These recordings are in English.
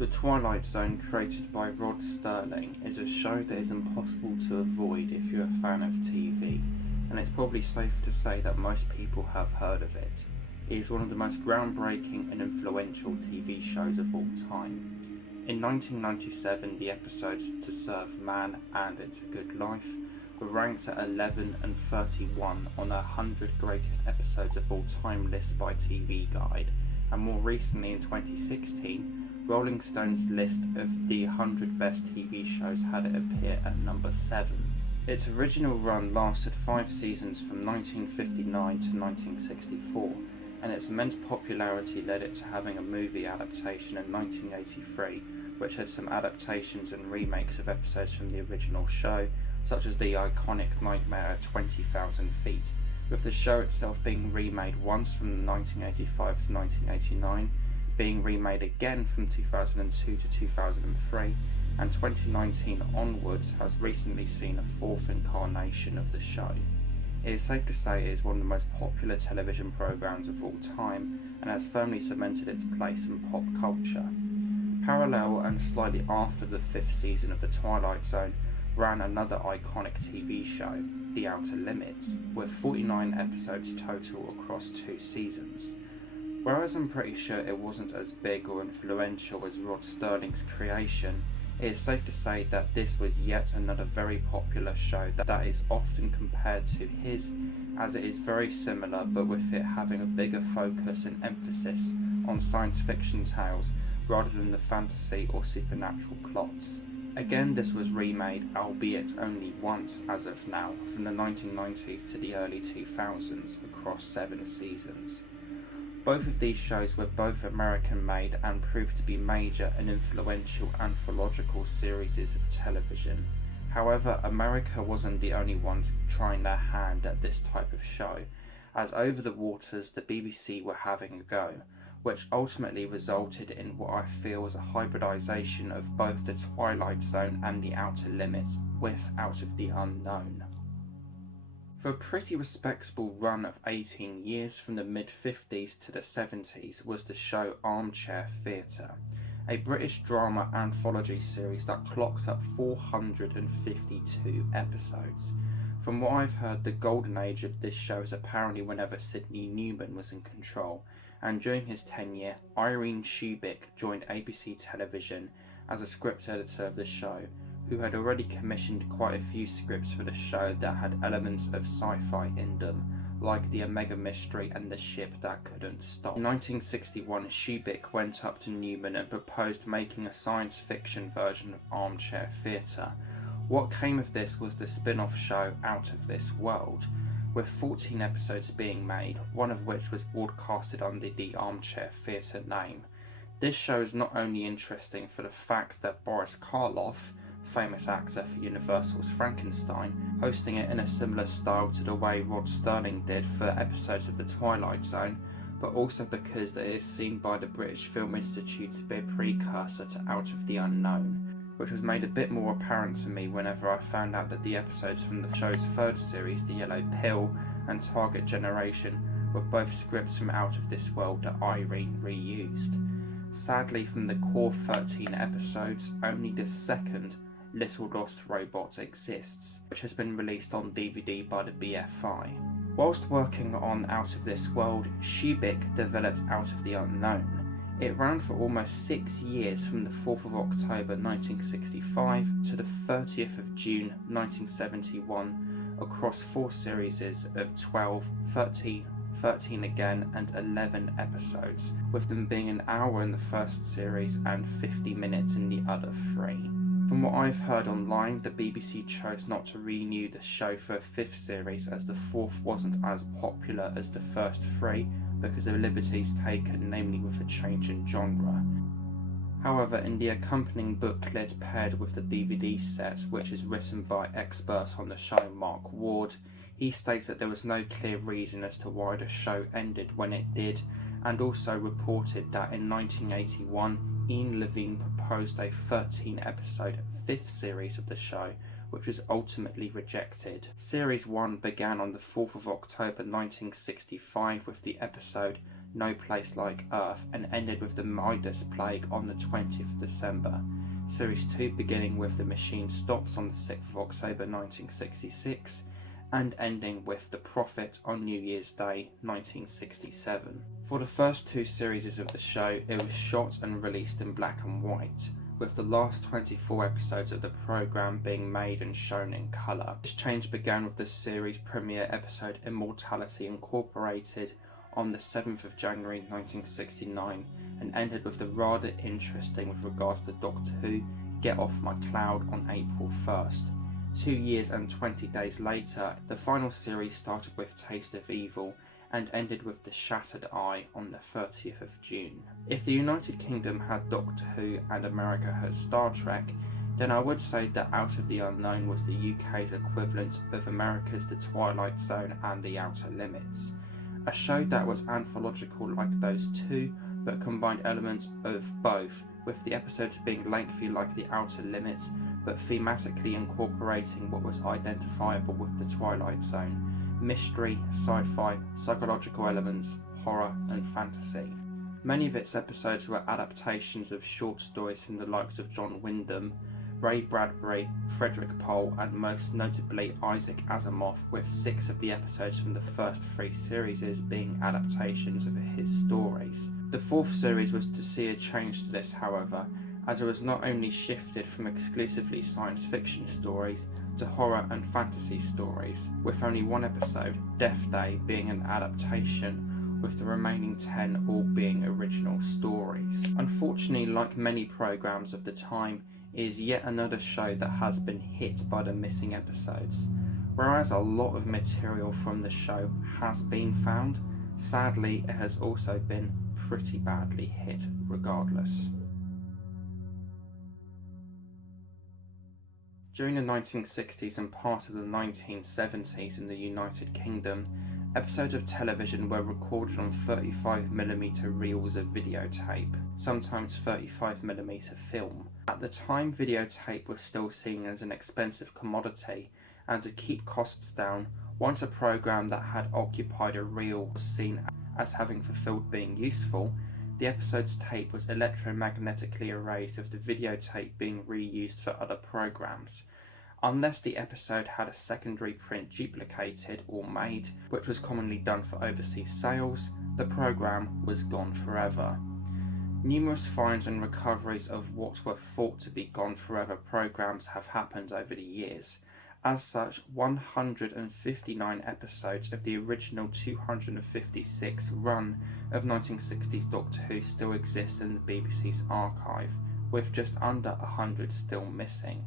The Twilight Zone, created by Rod Serling, is a show that is impossible to avoid if you're a fan of TV, and it's probably safe to say that most people have heard of it. It is one of the most groundbreaking and influential TV shows of all time. In 1997, the episodes To Serve Man and It's a Good Life were ranked at 11 and 31 on the 100 greatest episodes of all time list by TV Guide, and more recently in 2016, Rolling Stone's list of the 100 best TV shows had it appear at number 7. Its original run lasted 5 seasons from 1959 to 1964, and its immense popularity led it to having a movie adaptation in 1983, which had some adaptations and remakes of episodes from the original show, such as the iconic Nightmare at 20,000 Feet, with the show itself being remade once from 1985 to 1989, being remade again from 2002 to 2003, and 2019 onwards has recently seen a 4th incarnation of the show. It is safe to say it is one of the most popular television programs of all time, and has firmly cemented its place in pop culture. Parallel and slightly after the 5th season of The Twilight Zone ran another iconic TV show, The Outer Limits, with 49 episodes total across 2 seasons. Whereas I'm pretty sure it wasn't as big or influential as Rod Serling's creation, it is safe to say that this was yet another very popular show that is often compared to his, as it is very similar, but with it having a bigger focus and emphasis on science fiction tales rather than the fantasy or supernatural plots. Again, this was remade, albeit only once as of now, from the 1990s to the early 2000s across 7 seasons. Both of these shows were both American-made and proved to be major and influential anthological series of television. However, America wasn't the only ones trying their hand at this type of show, as over the waters the BBC were having a go, which ultimately resulted in what I feel is a hybridization of both the Twilight Zone and the Outer Limits with Out of the Unknown. For a pretty respectable run of 18 years from the mid-50s to the 70s was the show Armchair Theatre, a British drama anthology series that clocks up 452 episodes. From what I've heard, the golden age of this show is apparently whenever Sidney Newman was in control, and during his tenure, Irene Shubik joined ABC Television as a script editor of the show, who had already commissioned quite a few scripts for the show that had elements of sci-fi in them, like The Omega Mystery and The Ship That Couldn't Stop. In 1961, Shubik went up to Newman and proposed making a science fiction version of Armchair Theatre. What came of this was the spin-off show Out of This World, with 14 episodes being made, one of which was broadcasted under the Armchair Theatre name. This show is not only interesting for the fact that Boris Karloff, famous actor for Universal's Frankenstein, hosting it in a similar style to the way Rod Serling did for episodes of The Twilight Zone, but also because it is seen by the British Film Institute to be a precursor to Out of the Unknown, which was made a bit more apparent to me whenever I found out that the episodes from the show's 3rd series, The Yellow Pill and Target Generation, were both scripts from Out of This World that Irene reused. Sadly, from the core 13 episodes, only the 2nd, Little Lost Robot, exists, which has been released on DVD by the BFI. Whilst working on Out of This World, Shubik developed Out of the Unknown. It ran for almost 6 years from the 4th of October 1965 to the 30th of June 1971 across 4 series of 12, 13, 13 again and 11 episodes, with them being an hour in the first series and 50 minutes in the other 3. From what I've heard online, the BBC chose not to renew the show for a 5th series as the 4th wasn't as popular as the first 3 because of liberties taken, namely with a change in genre. However, in the accompanying booklet paired with the DVD set, which is written by expert on the show Mark Ward, he states that there was no clear reason as to why the show ended when it did, and also reported that in 1981, Ian Levine proposed a 13-episode 5th series of the show, which was ultimately rejected. Series 1 began on the 4th of October 1965 with the episode No Place Like Earth, and ended with the Midas Plague on the 20th of December. Series 2 beginning with The Machine Stops on the 6th of October 1966, and ending with The Prophet on New Year's Day 1967. For the first two series of the show, it was shot and released in black and white, with the last 24 episodes of the programme being made and shown in colour. This change began with the series premiere episode Immortality Incorporated on the 7th of January 1969, and ended with the rather interesting with regards to Doctor Who Get Off My Cloud on April 1st. 2 years and 20 days later, the final series started with Taste of Evil and ended with The Shattered Eye on the 30th of June. If the United Kingdom had Doctor Who and America had Star Trek, then I would say that Out of the Unknown was the UK's equivalent of America's The Twilight Zone and The Outer Limits. A show that was anthological like those two, but combined elements of both, with the episodes being lengthy like The Outer Limits, but thematically incorporating what was identifiable with The Twilight Zone: mystery, sci-fi, psychological elements, horror and fantasy. Many of its episodes were adaptations of short stories from the likes of John Wyndham, Ray Bradbury, Frederick Pohl and most notably Isaac Asimov, with 6 of the episodes from the first 3 series being adaptations of his stories. The 4th series was to see a change to this, however, as it was not only shifted from exclusively science fiction stories to horror and fantasy stories, with only 1 episode, Death Day, being an adaptation, with the remaining 10 all being original stories. Unfortunately, like many programs of the time, it is yet another show that has been hit by the missing episodes. Whereas a lot of material from the show has been found, sadly it has also been pretty badly hit regardless. During the 1960s and part of the 1970s in the United Kingdom, episodes of television were recorded on 35mm reels of videotape, sometimes 35mm film. At the time, videotape was still seen as an expensive commodity, and to keep costs down, once a program that had occupied a reel was seen as having fulfilled being useful, the episode's tape was electromagnetically erased, with the videotape being reused for other programs. Unless the episode had a secondary print duplicated or made, which was commonly done for overseas sales, the program was gone forever. Numerous finds and recoveries of what were thought to be gone forever programs have happened over the years. As such, 159 episodes of the original 256 run of 1960s Doctor Who still exist in the BBC's archive, with just under 100 still missing.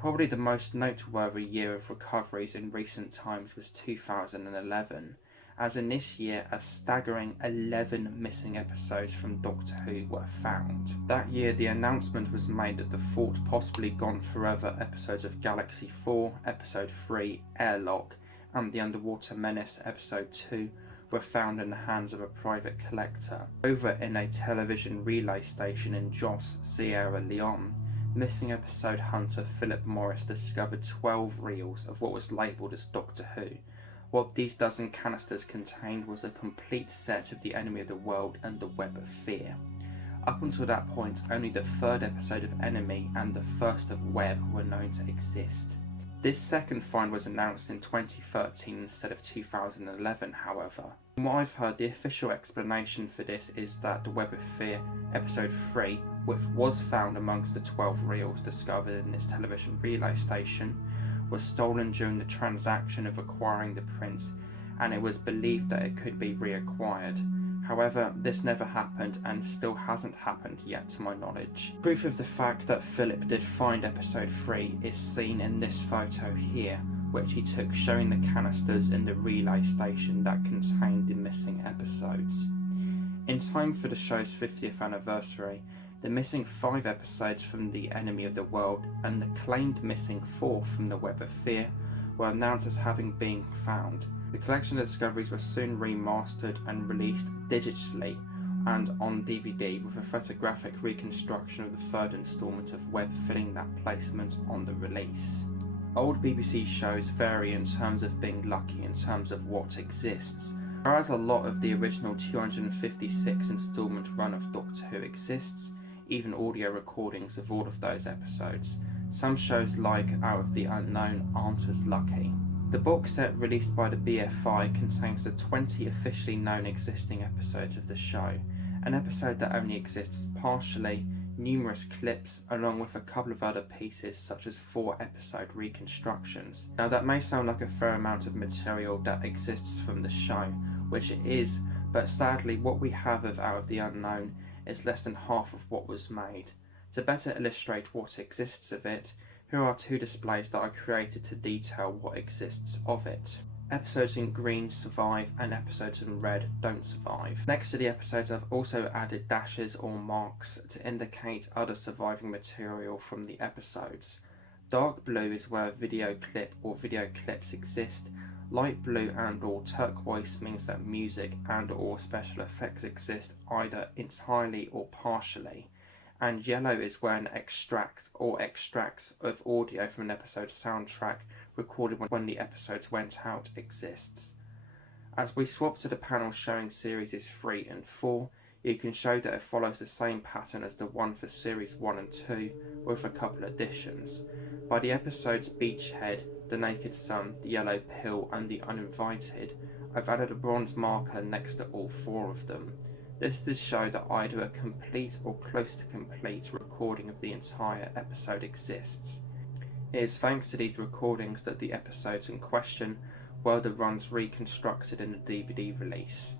Probably the most noteworthy year of recoveries in recent times was 2011, as in this year a staggering 11 missing episodes from Doctor Who were found. That year the announcement was made that the thought possibly gone forever episodes of Galaxy 4, Episode 3, Airlock, and The Underwater Menace Episode 2 were found in the hands of a private collector. Over in a television relay station in Jos, Sierra Leone, missing episode hunter Philip Morris discovered 12 reels of what was labelled as Doctor Who. What these dozen canisters contained was a complete set of The Enemy of the World and The Web of Fear. Up until that point, only the 3rd episode of Enemy and the 1st of Web were known to exist. This second find was announced in 2013 instead of 2011, however. From what I've heard, the official explanation for this is that The Web of Fear Episode 3, which was found amongst the 12 reels discovered in this television relay station, was stolen during the transaction of acquiring the prints, and it was believed that it could be reacquired. However, this never happened and still hasn't happened yet to my knowledge. Proof of the fact that Philip did find episode 3 is seen in this photo here, which he took showing the canisters in the relay station that contained the missing episodes. In time for the show's 50th anniversary, the missing 5 episodes from The Enemy of the World and the claimed missing 4 from The Web of Fear were announced as having been found. The collection of discoveries was soon remastered and released digitally and on DVD, with a photographic reconstruction of the 3rd instalment of Web filling that placement on the release. Old BBC shows vary in terms of being lucky in terms of what exists. Whereas a lot of the original 256 instalment run of Doctor Who exists, even audio recordings of all of those episodes, some shows like Out of the Unknown aren't as lucky. The box set released by the BFI contains the 20 officially known existing episodes of the show, an episode that only exists partially, numerous clips, along with a couple of other pieces such as 4 episode reconstructions. Now that may sound like a fair amount of material that exists from the show, which it is, but sadly what we have of Out of the Unknown is less than half of what was made. To better illustrate what exists of it, here are 2 displays that I created to detail what exists of it. Episodes in green survive and episodes in red don't survive. Next to the episodes I've also added dashes or marks to indicate other surviving material from the episodes. Dark blue is where a video clip or video clips exist. Light blue and or turquoise means that music and or special effects exist either entirely or partially. And yellow is where an extract or extracts of audio from an episode's soundtrack recorded when the episodes went out exists. As we swap to the panel showing series 3 and 4, you can show that it follows the same pattern as the one for series 1 and 2 with a couple additions. By the episodes Beachhead, The Naked Sun, The Yellow Pill and The Uninvited, I've added a bronze marker next to all 4 of them. This is to show that either a complete or close to complete recording of the entire episode exists. It is thanks to these recordings that the episodes in question were the runs reconstructed in the DVD release.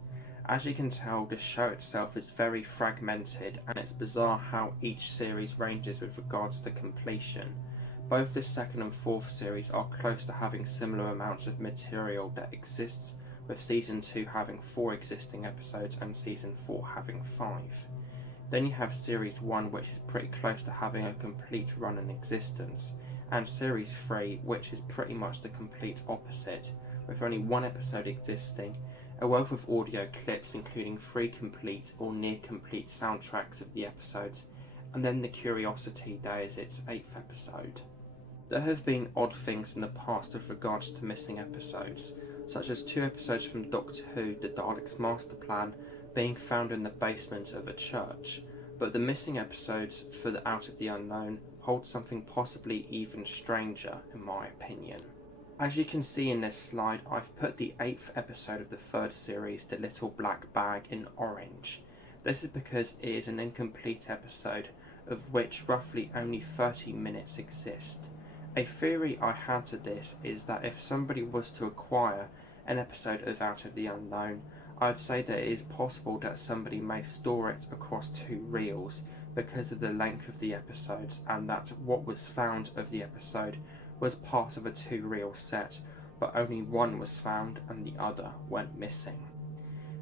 As you can tell, the show itself is very fragmented and it's bizarre how each series ranges with regards to completion. Both the second and fourth series are close to having similar amounts of material that exists, with Season 2 having 4 existing episodes and Season 4 having 5. Then you have Series 1, which is pretty close to having a complete run in existence, and Series 3, which is pretty much the complete opposite, with only 1 episode existing, a wealth of audio clips including 3 complete or near complete soundtracks of the episodes, and then the curiosity that is its 8th episode. There have been odd things in the past with regards to missing episodes, such as 2 episodes from Doctor Who, The Daleks' Master Plan, being found in the basement of a church, but the missing episodes for the Out of the Unknown hold something possibly even stranger in my opinion. As you can see in this slide, I've put the 8th episode of the 3rd series, The Little Black Bag, in orange. This is because it is an incomplete episode, of which roughly only 30 minutes exist. A theory I had to this is that if somebody was to acquire an episode of Out of the Unknown, I'd say that it is possible that somebody may store it across 2 reels because of the length of the episodes, and that what was found of the episode was part of a 2-reel set, but only one was found and the other went missing.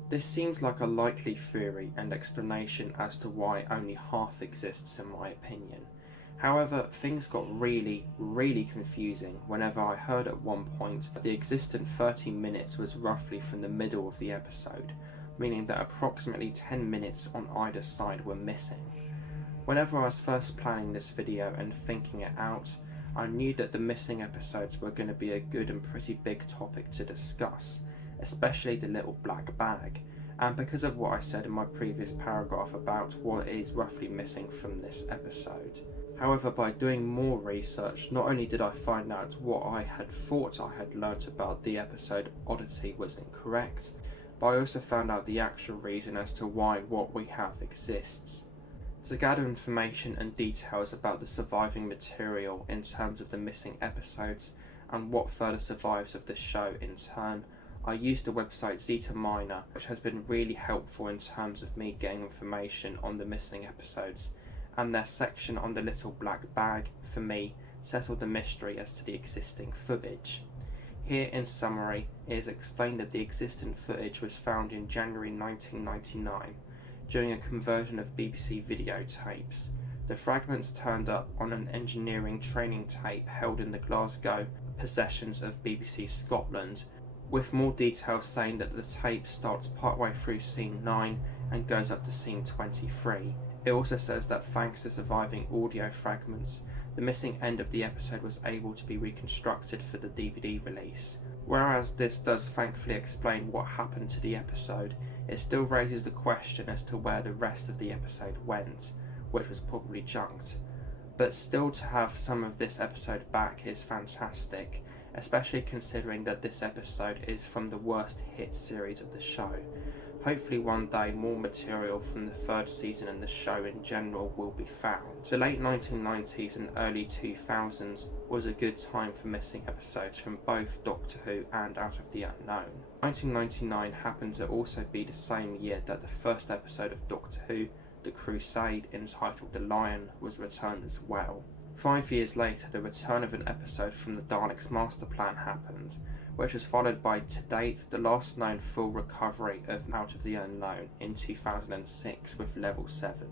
This seems like a likely theory and explanation as to why only half exists in my opinion. However, things got really confusing whenever I heard at one point that the existent 30 minutes was roughly from the middle of the episode, meaning that approximately 10 minutes on either side were missing. Whenever I was first planning this video and thinking it out, I knew that the missing episodes were going to be a good and pretty big topic to discuss, especially the little black bag, and because of what I said in my previous paragraph about what is roughly missing from this episode. However, by doing more research, not only did I find out what I had thought I had learnt about the episode Oddity was incorrect, but I also found out the actual reason as to why what we have exists. To gather information and details about the surviving material in terms of the missing episodes and what further survives of the show in turn, I used the website Zeta Minor, which has been really helpful in terms of me getting information on the missing episodes, and their section on the little black bag, for me, settled the mystery as to the existing footage. Here in summary, it is explained that the existent footage was found in January 1999, during a conversion of BBC videotapes. The fragments turned up on an engineering training tape held in the Glasgow possessions of BBC Scotland, with more details saying that the tape starts partway through scene 9 and goes up to scene 23. It also says that thanks to surviving audio fragments, the missing end of the episode was able to be reconstructed for the DVD release. Whereas this does thankfully explain what happened to the episode, it still raises the question as to where the rest of the episode went, which was probably junked. But still, to have some of this episode back is fantastic, especially considering that this episode is from the worst hit series of the show. Hopefully one day more material from the third season and the show in general will be found. The late 1990s and early 2000s was a good time for missing episodes from both Doctor Who and Out of the Unknown. 1999 happened to also be the same year that the first episode of Doctor Who, The Crusade, entitled The Lion, was returned as well. 5 years later, the return of an episode from the Daleks' Master Plan happened, which was followed by, to date, the last known full recovery of Out of the Unknown in 2006 with Level 7.